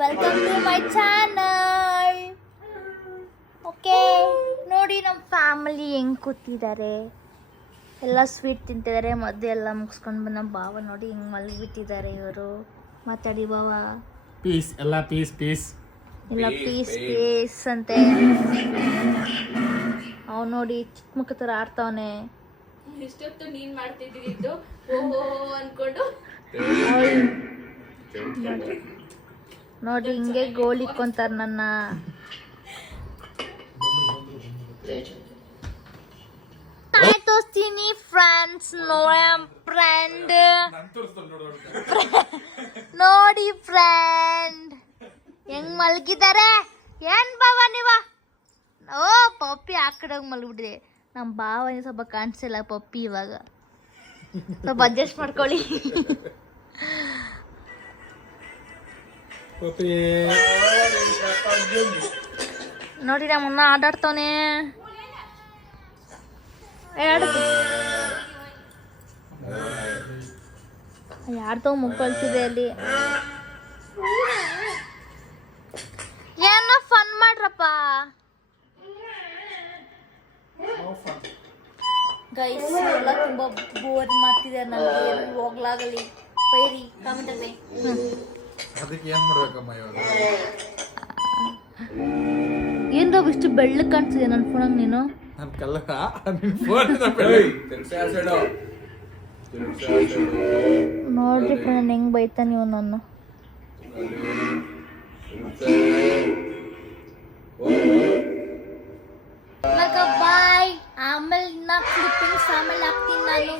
Welcome to my channel. Okay, ನೋಡಿ ನಮ್ಮ family ಹೆಂಗೆ ಕೂತಿದ್ದಾರೆ, ಎಲ್ಲ ಸ್ವೀಟ್ ತಿಂತಿದ್ದಾರೆ. ಮದ್ದು ಎಲ್ಲ ಮುಗಿಸ್ಕೊಂಡು ಬಂದು ನಮ್ಮ ಬಾವ ನೋಡಿ ಹಿಂಗೆ ಮಲಗಿಬಿಟ್ಟಿದ್ದಾರೆ. ಇವರು ಮಾತಾಡಿ ಬಾವ. ಪೀಸ್ ಎಲ್ಲ ಪೀಸ್ ಪೀಸ್ ಎಲ್ಲ ಪೀಸ್ ಪೀಸ್ ಅಂತೆ. ಅವ್ನು ನೋಡಿ ಚಿಕ್ಕ ಮಕ್ಕ ಥರ ಆಡ್ತಾವನೆ. ಇಷ್ಟೊತ್ತು ನೀನ್ ಮಾಡ್ತಿದ್ದು ಓಹೋ ಅನ್ಕೊಂಡು ನೋಡಿ ಹಿಂಗೆ ಗೋಲ್ ಇಕ್ಕೊಂತಾರ ನನ್ನ. ತೋರಿಸ್ತೀನಿ ಫ್ರೆಂಡ್ಸ್, ಫ್ರೆಂಡ್ ನೋಡಿ ಫ್ರೆಂಡ್ ಹೆಂಗ್ ಮಲಗಿದ್ದಾರೆ. ಏನ್ ಬಾವ ನೀವ? ಓ ಪಪ್ಪಿ ಆ ಕಡೆ ಹೋಗಿ ಮಲಗಿಬಿಟ್ಟಿದೆ. ನಮ್ಮ ಬಾವ ಸ್ವಲ್ಪ ಕಾಣಿಸಿಲ್ಲ ಪಪ್ಪಿ. ಇವಾಗ ಸ್ವಲ್ಪ ಅಡ್ಜಸ್ಟ್ ಮಾಡ್ಕೊಳ್ಳಿ. ನೋಡಿ ನಮ್ಮನ್ನ ಆಟಾಡ್ತಾವನೆ. ಯಾರ್ದೋ ಮುಗ್ಕೊಳ್ತಿದೆ ಅಲ್ಲಿ. ಏನೋ ಫನ್ ಮಾಡ್ರಪ್ಪ ಗೈಸ್. ಎಲ್ಲ ತುಂಬಾ ಬೋರ್ ಮಾಡ್ತಿದ್ದಾರೆ ನನಗೆ. ಹೋಗ್ಲಾಗಲಿ ಬೈರಿ ಕಾಮೆಂಟ್ ಅಲ್ಲಿ. ಅದಕ್ಕೆ ಏನ್ ಮಾಡ್ಬೇಕಮ್ಮ ಇವಾಗ? ಏನ್ರ ಇಷ್ಟು ಬೆಳ್ಳಗ್ ಕಾಣ್ತಿದೆ ನನ್ನ ಫೋನಾಗ ನೀನು. ನನ್ನ ಕಲ್ಲ ನಿನ್ ಫೋನ್ ನೋಡ್ರಿ ಫ್ರೆಂಡ್ ಹೆಂಗ್ ಬೈತಾ ನೀವು ನನ್ನ. ಬಾಯ್. ಆಮೇಲೆ ನಾ ಕ್ಲಿಪ್ಪಿಂಗ್ಸ್ ಆಮೇಲೆ ಹಾಕ್ತೀನಿ ನಾನು.